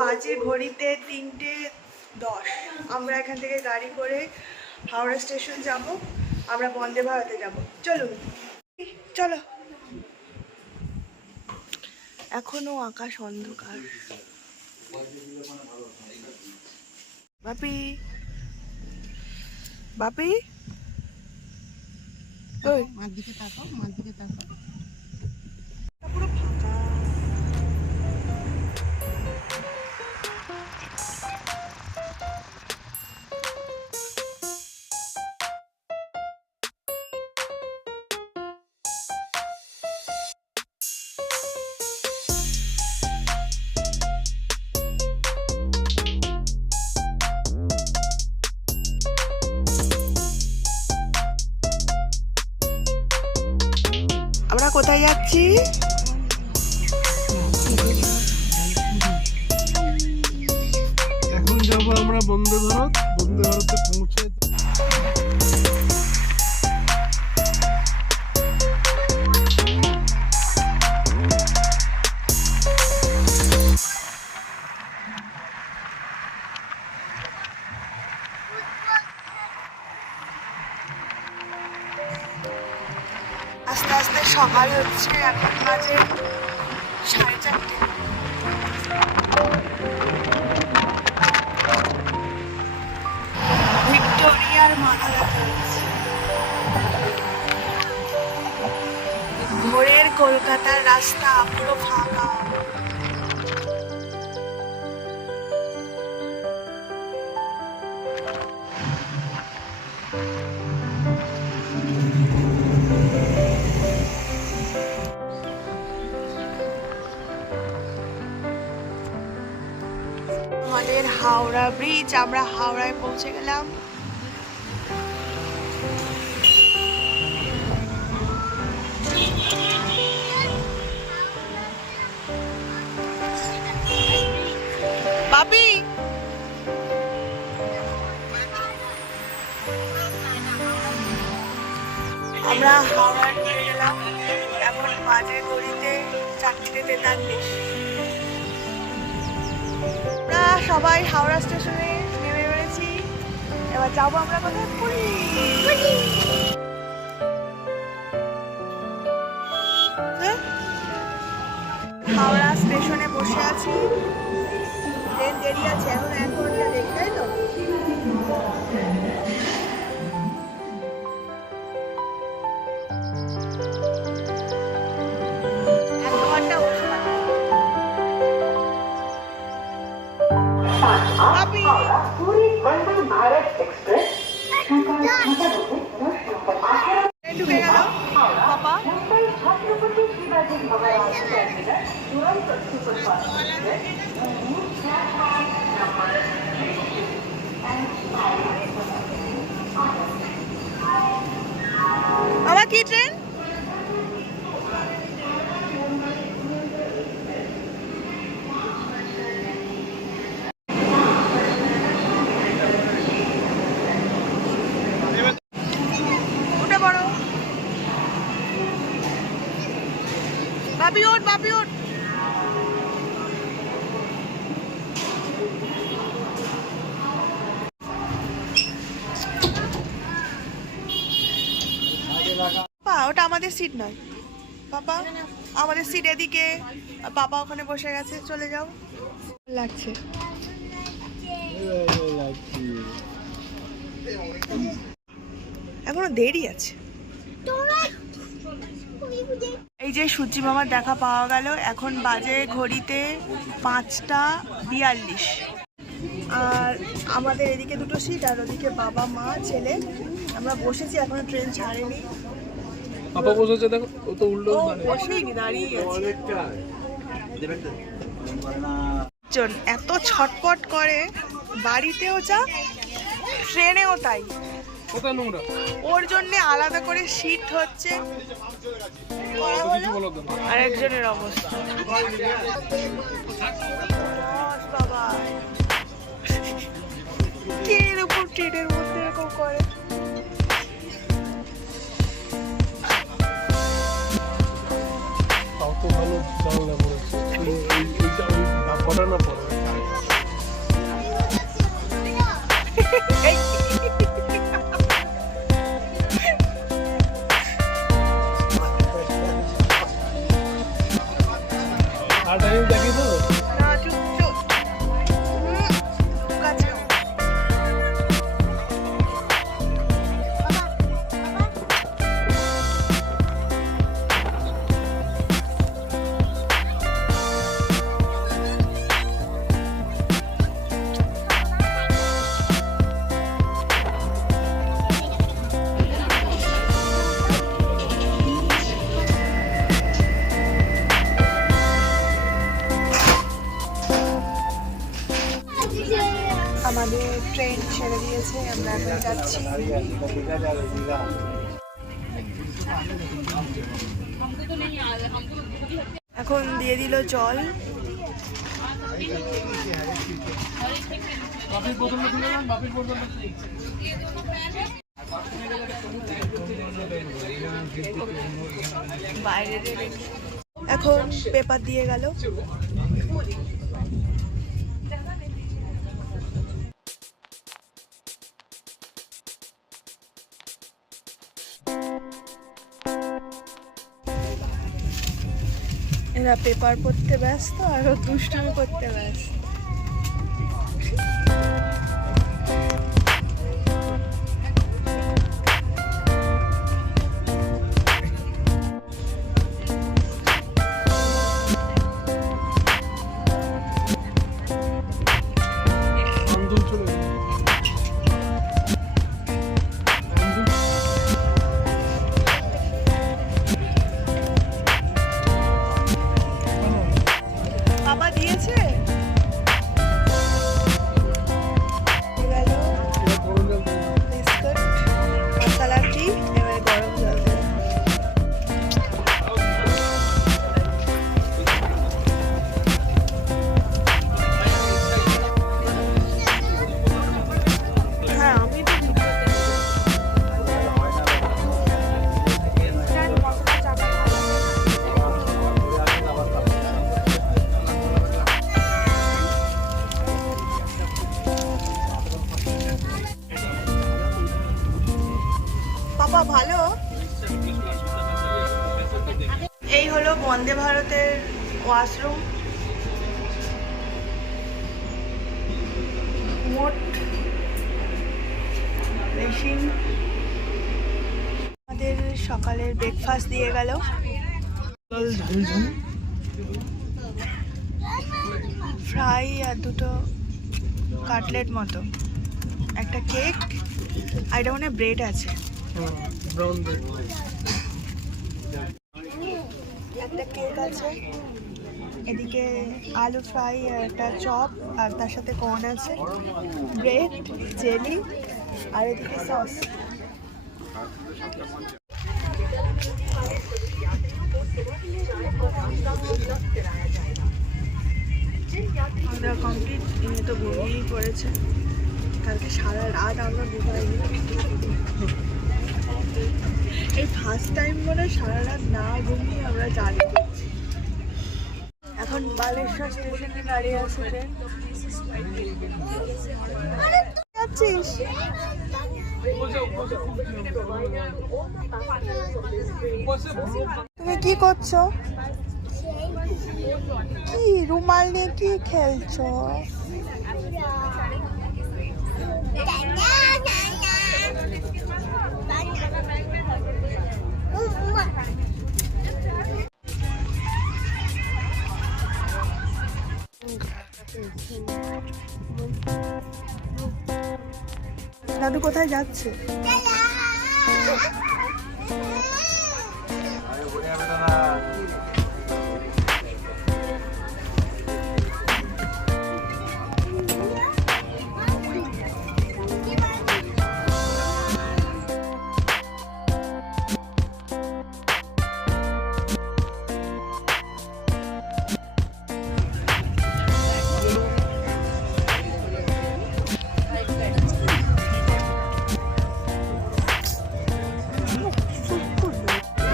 বাজে ঘড়িতে 3:10। আমরা এখান থেকে গাড়ি করে হাওড়া স্টেশন যাব, আমরা বন্দে ভারতে যাব। চলুন চলো। এখনো আকাশ অন্ধকার। বাপি বাপি ওই মার দিকে তাকাও, মার দিকে তাকাও। পুরো ফাঁকা। আমরা কোথায় যাচ্ছি? এখন যাবো আমরা বন্দে ভারত। বন্দে ভারতে পৌঁছে আস্তে আস্তে সকাল হচ্ছে, এখন বাজে 4:30। ভিক্টোরিয়ার মাথা ব্যথা হচ্ছে। ভোরের কলকাতার রাস্তা পুরো ফাঁকা। আমাদের হাওড়া ব্রিজ, আমরা হাওড়ায় পৌঁছে গেলাম। বাপি আমরা হাওড়া ঢুকে গেলাম, এখন বাজে ঘড়িতে 4:43। আমরা সবাই হাওড়া স্টেশনে নেমে পড়েছি, এবার যাবো আমরা কোথায়? পুরী। হাওড়া স্টেশনে বসে আছি, ট্রেন দেরি আছে, এখন 1 ঘন্টা দেরি, তাই তো? ঢুকে গেল বাবা। বাবা কি ট্রেন? বাপি ওঠ, বাপি ওঠ। ওটা আমাদের সিট নয় পাপা, আমাদের সিট এদিকে, পাপা ওখানে বসে গেছে, চলে যাও। লাগছে এখনো দেরি আছে। এই যে সূর্যি মামার দেখা পাওয়া গেল, এখন বাজে ঘড়িতে 5:42। আর আমাদের এদিকে দুটো সিট, আর ওদিকে বাবা মা ছেলে। আমরা বসেছি, এখনো ট্রেন ছাড়েনি। পাপা বসেছে, দেখো ও তো উল্টো বসেই দাঁড়িয়ে গেছে। এত ছটপট করে, বাড়িতেও যা ট্রেনেও তাই। ওর জন্য আলাদা করে সিট হচ্ছে, আরেকজনের অবস্থা। বাবা কে এরকম ট্রেনের মধ্যে এরকম করে? ভালো জানলা পড়েছে, এইটা ওই না পড়ে ট্রেন ছেড়ে দিয়েছে, আমরা এখন যাচ্ছি। এখন দিয়ে দিল জল। বাইরে এখন পেপার দিয়ে গেল। এরা পেপার পড়তে ব্যস্ত আর ও দুষ্টুমি করতে ব্যস্ত। বাবা দিয়েছে বিস্কুট, মশলা টি, এবার গরম জল দেবে। হ্যাঁ আমি তো বাবা ভালো। এই হলো বন্দে ভারতের ওয়াশরুম। মোট মেশিন। আমাদের সকালের ব্রেকফাস্ট দিয়ে গেল। ফ্রাই আর দুটো কাটলেট মতো, একটা কেক আর এটা মনে ব্রেড আছে, ব্রাউন ব্রেড। একটা কেক আছে, এদিকে আলু ফ্রাই আর একটা চপ আর তার সাথে কর্ন আছে, ব্রেড, জেলি আর এদিকে সস। আমরা কমপ্লিট। ইনি তো ঘুমিয়েই পড়েছে, কালকে সারা রাত আমরা ঘুমাইনি। এই ফার্স্ট টাইম মনে সারা রাত না ঘুমিয়ে আমরা জার্নি করছি। এখন বালেশ্বর স্টেশনে দাঁড়িয়ে আছে ট্রেন। যাচ্ছিস? তুমি কি করছো? কি রুমাল নিয়ে কি খেলছো? দাদু কোথায় যাচ্ছে?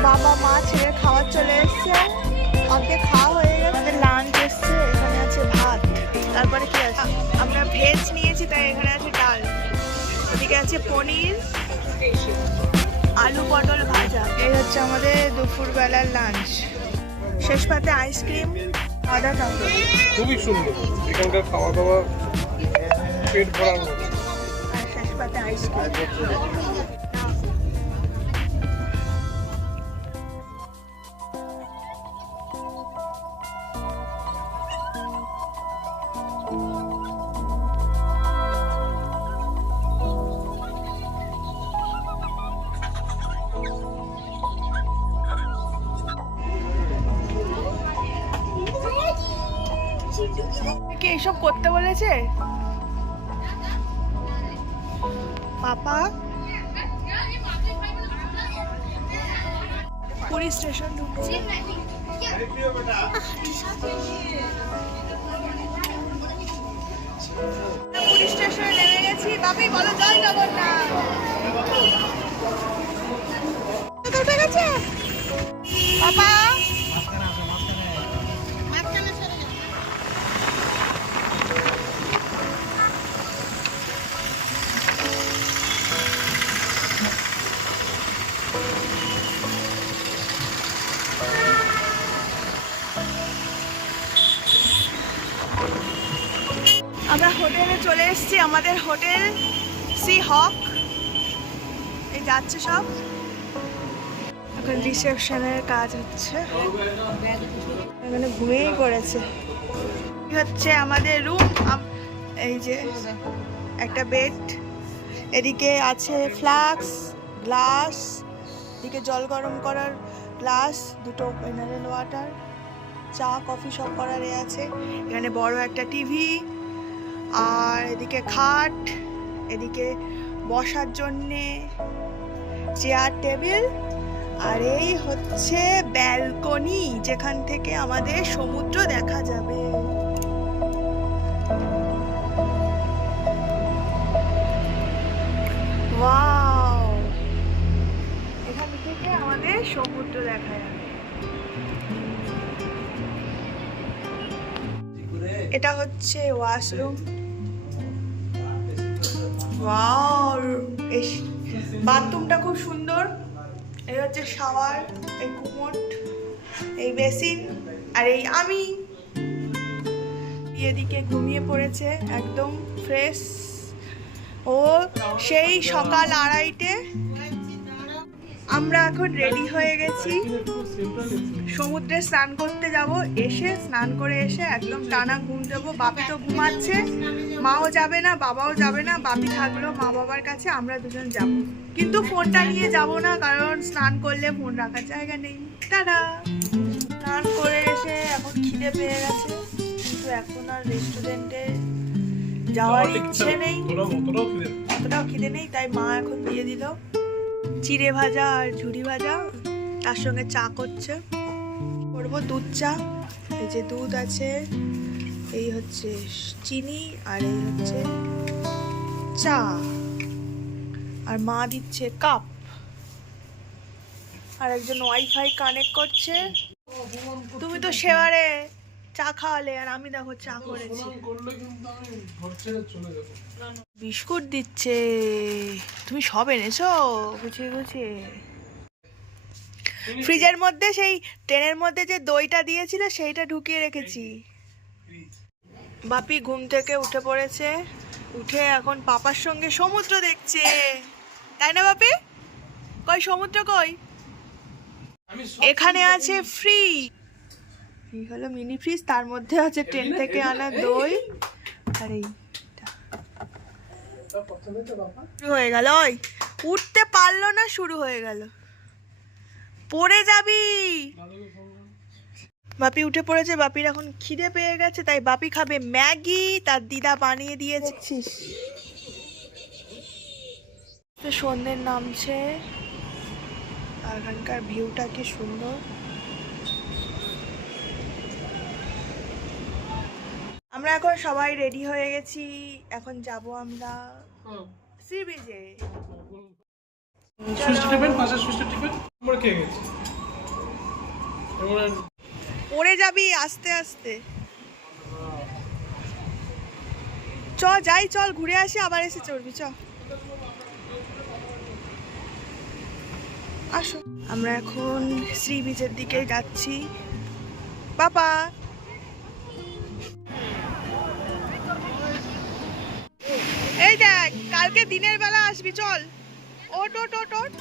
বাবা মা ছেড়ে খাবার চলে এসছে, অর্ধেক খাওয়া হয়ে গেছে। আমাদের লাঞ্চ এসছে, এখানে আছে ভাত, তারপরে কি আছে, আমরা ভেজ নিয়েছি তাই এখানে আছে ডাল, এদিকে আছে পনির, আলু পটল ভাজা। এই হচ্ছে আমাদের দুপুরবেলার লাঞ্চ। শেষ পাতে আইসক্রিম, আদা কাঁকড়। খুবই সুন্দর এখানকার খাওয়া দাওয়া, পেট ভরার মতো। আর শেষ পাতে আইসক্রিম। কি এইসব করতে বলেছে? পাপা পুরী স্টেশন ঢুকছে। পুরী স্টেশনে নেমে গেছি। বাপি বলো জয় জগন্নাথ। উঠে গেছে পাপা। আমরা হোটেলে চলে এসেছি। আমাদের হোটেল সি হক। এই যাচ্ছে সব। এখন রিসেপশনের কাজ হচ্ছে। এখানে ঘুমিয়েই পড়েছে। হচ্ছে আমাদের রুম। এই যে একটা বেড, এদিকে আছে ফ্লাক্স, গ্লাস, এদিকে জল গরম করার গ্লাস, দুটো মিনারেল ওয়াটার, চা কফি সব করার আছে। এখানে বড় একটা টিভি, আর এদিকে খাট, এদিকে বসার জন্যে চেয়ার টেবিল, আর এই হচ্ছে ব্যালকনি যেখান থেকে আমাদের সমুদ্র দেখা যাবে। ওয়াও, এখান থেকে আমাদের সমুদ্র দেখা যাবে। এটা হচ্ছে ওয়াশরুম। ওয়াও, এই বাথরুমটা খুব সুন্দর। এই হচ্ছে শাওয়ার, এই কুমোট, এই বেসিন, আর এই আমি। এদিকে ঘুমিয়ে পড়েছে একদম ফ্রেশ। ও সেই সকাল 2:30। আমরা এখন রেডি হয়ে গেছি, সমুদ্রে স্নান করতে যাব। এসে স্নান করে এসে একদম টানা ঘুম দেবো। বাপি তো ঘুমাচ্ছে, মাও যাবে না, বাবাও যাবে না। বাপি থাকলো মা বাবার কাছে, আমরা দুজন যাব। কিন্তু ফোনটা নিয়ে যাব না, কারণ স্নান করলে ফোন রাখার জায়গা নেই। টাটা। স্নান করে এসে এখন খিদে পেয়ে গেছে, কিন্তু এখন আর রেস্টুরেন্টে যাওয়ার ইচ্ছে নেই, অতটাও খিদে নেই। তাই মা এখন দিয়ে দিল চিড়ে ভাজা আর ঝুড়ি ভাজা, তার সঙ্গে চা করছে। করবো দুধ চা। এই যে দুধ আছে, এই হচ্ছে চিনি, আর এই হচ্ছে চা, আর মা দিচ্ছে কাপ। আর একজন ওয়াইফাই কানেক্ট করছে। তুমি তো সেবারে চা খাওয়ালে, আর আমি দেখো চা করেছি। বিস্কুট দিচ্ছে। তুমি সব এনেছো গুছিয়ে গুছিয়ে। ফ্রিজের মধ্যে সেই ট্রেনের মধ্যে যে দইটা দিয়েছিল সেইটা ঢুকিয়ে রেখেছি। বাপি ঘুম থেকে উঠে পড়েছে, উঠে এখন পাপার সঙ্গে সমুদ্র দেখছে, তাই না বাপি? কই সমুদ্র কই? এখানে আছে ফ্রিজ। এই হলো মিনি ফ্রিজ, তার মধ্যে আছে ট্রেন থেকে আনা দই। আর এই হয়ে গেল, ওই উঠতে পারলো না, শুরু হয়ে গেল। পড়ে যাবি। বাপি উঠে পড়েছে। বাপির এখন খিদে পেয়ে গেছে, তাই বাপি খাবে ম্যাগি, তার দিদা বানিয়ে দিয়েছিস। সন্ধ্যের নামছে, আর এখানকার ভিউটা কি সুন্দর। আমরা এখন সবাই রেডি হয়ে গেছি, এখন যাব আমরা সি বিচে। পড়ে যাবি আস্তে আস্তে। চ যাই, চল ঘুরে আসি, আবার এসে চড়বি। চ আসো। আমরা এখন সি বিচের দিকে যাচ্ছি। বাবা এই দেখ, কালকে দিনের বেলা আসবি। চল ওট ওট ওট ওট।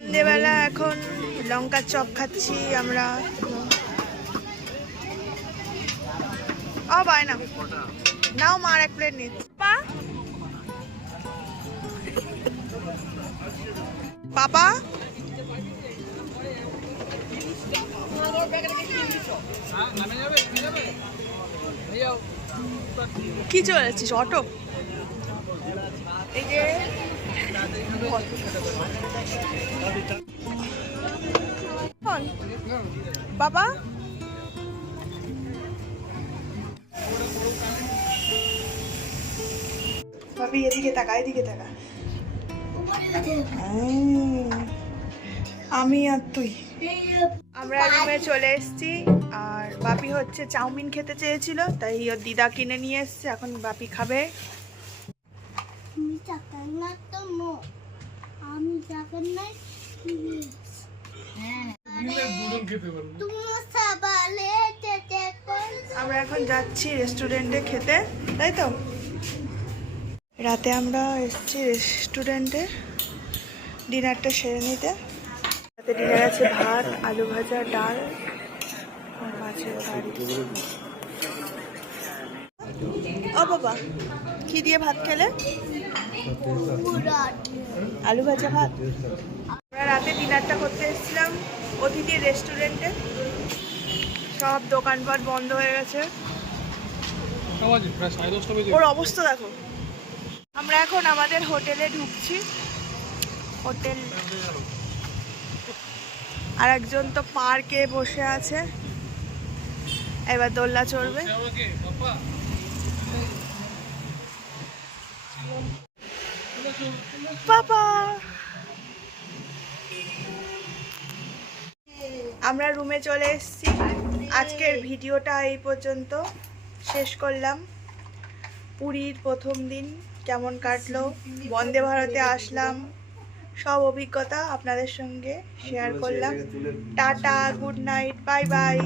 সন্ধ্যেবেলা এখন লঙ্কার চপ খাচ্ছি আমরা। ও বাই না, নাও মার এক প্লেট নিচ্ছি। পাপা কি চলে যাচ্ছিস অটো? এই যে বল, বাবা ভাবি এদিকে তাকা, এদিকে তাকা। আমি আর তুই আমরা রুমে চলে এসেছি। আর বাপি হচ্ছে চাউমিন খেতে চেয়েছিল, তাই ওর দিদা কিনে নিয়ে এসছে, এখন বাপি খাবে। আমরা এখন যাচ্ছি রেস্টুরেন্টে খেতে, তাই তো? রাতে আমরা এসেছি রেস্টুরেন্টে ডিনারটা সেরে নিতে। রাতে ডিনার আছে ভাত, আলু ভাজা, ডাল আর মাছের কারি। ও বাবা, কি দিয়ে ভাত খেলে? আলু ভাজা ভাত। আমরা রাতে ডিনারটা করতে এসেছিলাম অতিথি রেস্টুরেন্টে। সব দোকানপাট বন্ধ হয়ে গেছে। ওর অবস্থা দেখো। আমরা এখন আমাদের হোটেলে ঢুকছি। হোটেল আর একজন তো পার্কে বসে আছে, এবার দোলনা চড়বে। বাবা, আমরা রুমে চলে এসেছি। আজকের ভিডিওটা এই পর্যন্ত শেষ করলাম। পুরীর প্রথম দিন কেমন কাটলো, বন্দে ভারতে আসলাম, সব অভিজ্ঞতা আপনাদের সঙ্গে শেয়ার করলাম। Tata, good night, bye bye.